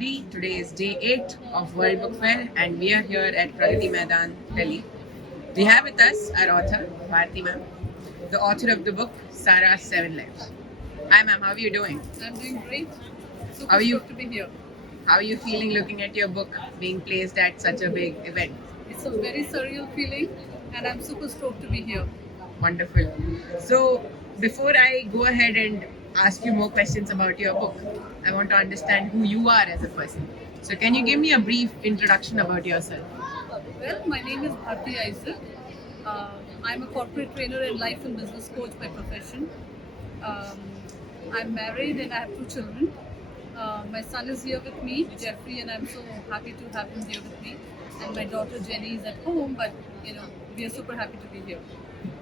everybody. Today is day 8 of World Book Fair and we are here at Pragati Maidan, Delhi. We have with us our author, Bharti ma'am, the author of the book, Sara's Seven Lives. Hi ma'am, how are you doing? I'm doing great. How are Super you? stoked to be here. How are you feeling looking at your book being placed at such a big event? It's a very surreal feeling, and I'm super stoked to be here. Wonderful. So, before I go ahead and ask you more questions about your book, I want to understand who you are as a person. So, can you give me a brief introduction about yourself? Well, my name is Bharti Isaac. Uh, I'm a corporate trainer and life and business coach by profession. Um, I'm married and I have two children. My son is here with me, Jeffrey, and I'm so happy to have him here with me. And my daughter Jenny is at home, but we are super happy to be here.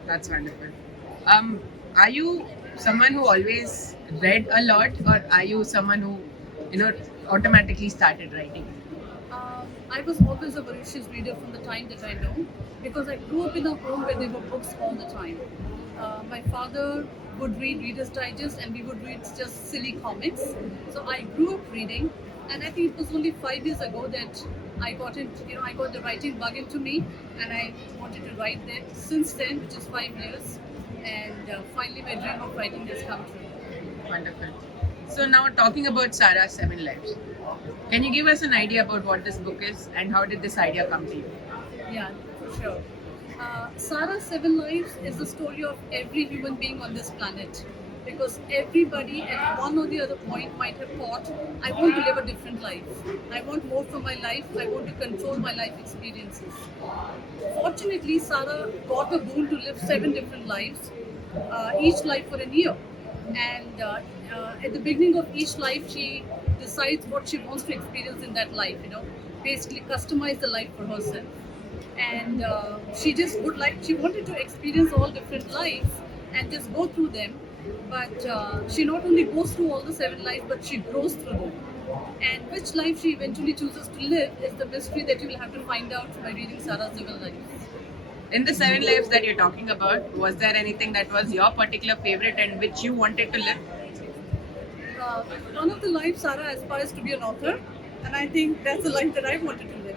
That's wonderful. Um, are you someone who always read a lot, or are you someone who, you know, automatically started writing? I was always a voracious reader from the time that I know because I grew up in a home where there were books all the time. My father would read Reader's Digest and we would read just silly comics. So I grew up reading, and I think it was only 5 years ago that I got the writing bug into me, and I wanted to write there. Since then, which is 5 years, and finally my dream of writing has come true. Wonderful. So now talking about Sarah's Seven Lives, can you give us an idea about what this book is and how did this idea come to you? Yeah, for sure. Sarah's Seven Lives is the story of every human being on this planet. Because everybody at one or the other point might have thought, I want to live a different life. I want more from my life. I want to control my life experiences. Fortunately, Sarah got a boon to live 7 different lives, each life for a year. And at the beginning of each life, she decides what she wants to experience in that life, basically customize the life for herself. And she wanted to experience all different lives and just go through them. But she not only goes through all the 7 lives, but she grows through them. And which life she eventually chooses to live is the mystery that you will have to find out by reading Sarah's 7 Lives. In the seven lives that you're talking about, was there anything that was your particular favorite and which you wanted to live? Uh, One of the lives, Sarah aspires to be an author, and I think that's the life that I wanted to live.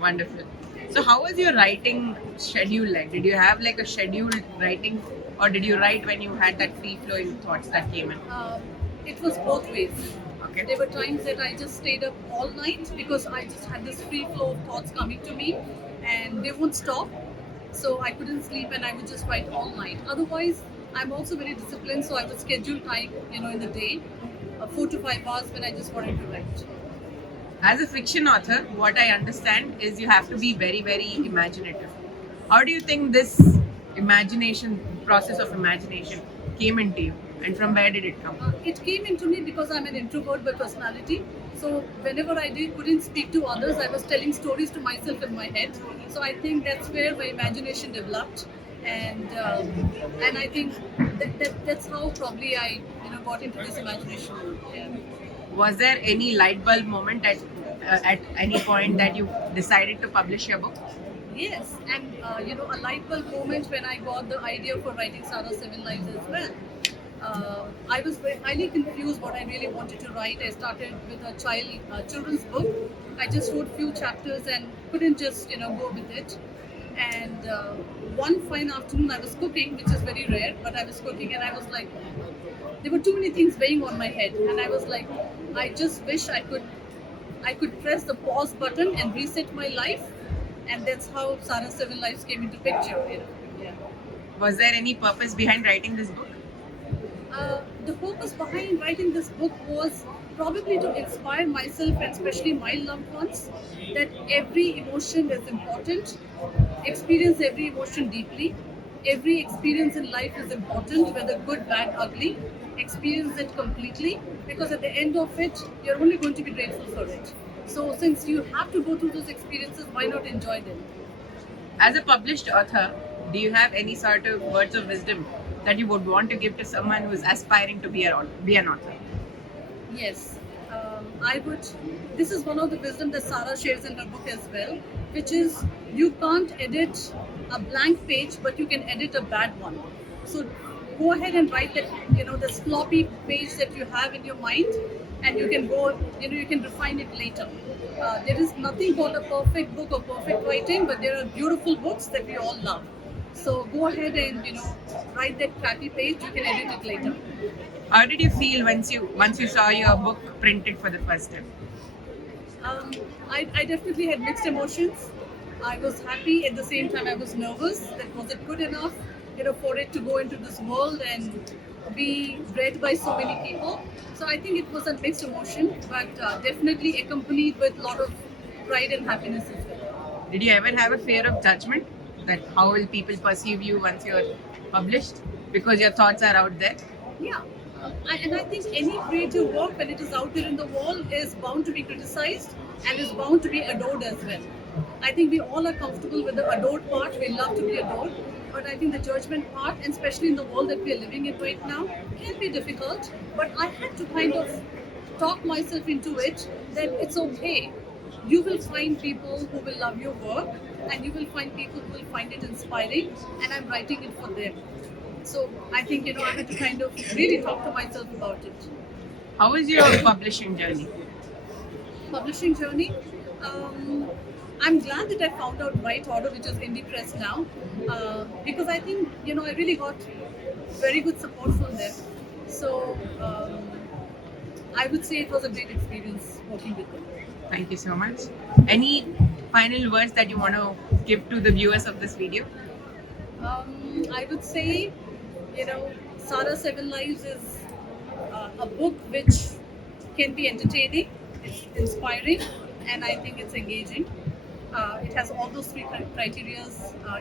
Wonderful. So how was your writing schedule like? Did you have like a scheduled writing, or did you write when you had that free flowing thoughts that came in? It was both ways. Okay. There were times that I just stayed up all night because I just had this free flow of thoughts coming to me and they won't stop. So I couldn't sleep and I would just write all night. Otherwise, I'm also very disciplined, so I would schedule time, in the day, 4 to 5 hours when I just wanted to write. As a fiction author, what I understand is you have to be very, very imaginative. How do you think this process of imagination came into you, and from where did it come? It came into me because I'm an introvert by personality. So whenever couldn't speak to others, I was telling stories to myself in my head. So I think that's where my imagination developed, and I think that's how probably I got into this imagination. Yeah. Was there any light bulb moment at any point that you decided to publish your book? Yes, and a light bulb moment when I got the idea for writing Sarah's 7 Lives as well. I was very highly confused what I really wanted to write. I started with a children's book. I just wrote few chapters and couldn't just go with it. And one fine afternoon, I was cooking, which is very rare, but I was cooking and I was like, there were too many things weighing on my head, and I was like, I just wish I could press the pause button and reset my life, and that's how Sarah's 7 Lives came into picture. Yeah. Was there any purpose behind writing this book? The purpose behind writing this book was probably to inspire myself and especially my loved ones that every emotion is important. Experience every emotion deeply. Every experience in life is important, whether good, bad, ugly. Experience it completely, because at the end of it, you're only going to be grateful for it. So, since you have to go through those experiences, why not enjoy them? As a published author, do you have any sort of words of wisdom that you would want to give to someone who is aspiring to be an author? Yes, I would. This is one of the wisdom that Sarah shares in her book as well, which is you can't edit a blank page, but you can edit a bad one. So go ahead and write that, the sloppy page that you have in your mind. and you can go, you can refine it later. There is nothing called a perfect book or perfect writing, but there are beautiful books that we all love. So go ahead and write that crappy page. You can edit it later. How did you feel once you saw your book printed for the first time? I definitely had mixed emotions. I was happy, at the same time I was nervous. That was it good enough, for it to go into this world and be read by so many people. So I think it was a mixed emotion, but definitely accompanied with a lot of pride and happiness as well. Did you ever have a fear of judgment? That how will people perceive you once you're published? Because your thoughts are out there. Yeah. And I think any creative work, when it is out there in the world, is bound to be criticized and is bound to be adored as well. I think we all are comfortable with the adored part. We love to be adored. But I think the judgment part, and especially in the world that we are living in right now, can be difficult. But I had to kind of talk myself into it that it's okay. You will find people who will love your work, and you will find people who will find it inspiring, and I'm writing it for them. So I think I had to kind of really talk to myself about it. How was your publishing journey? Publishing journey. I'm glad that I found out Right Order, which is indie press now, because I think I really got very good support from them. So I would say it was a great experience working with them. Thank you so much. Any final words that you want to give to the viewers of this video? I would say, Sara Seven Lives is a book which can be entertaining, it's inspiring, and I think it's engaging. It has all those three criteria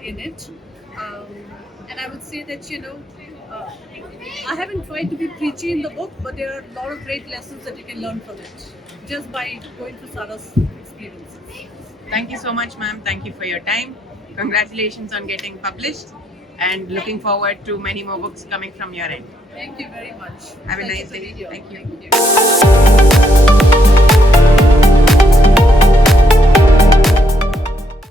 in it. Um, and I would say that, I haven't tried to be preachy in the book, but there are a lot of great lessons that you can learn from it just by going through Sara's experiences. Thank you so much, ma'am. Thank you for your time. Congratulations on getting published, and looking forward to many more books coming from your end. Thank you very much. Have a Pleasure nice to day. be here. Thank you. Thank you.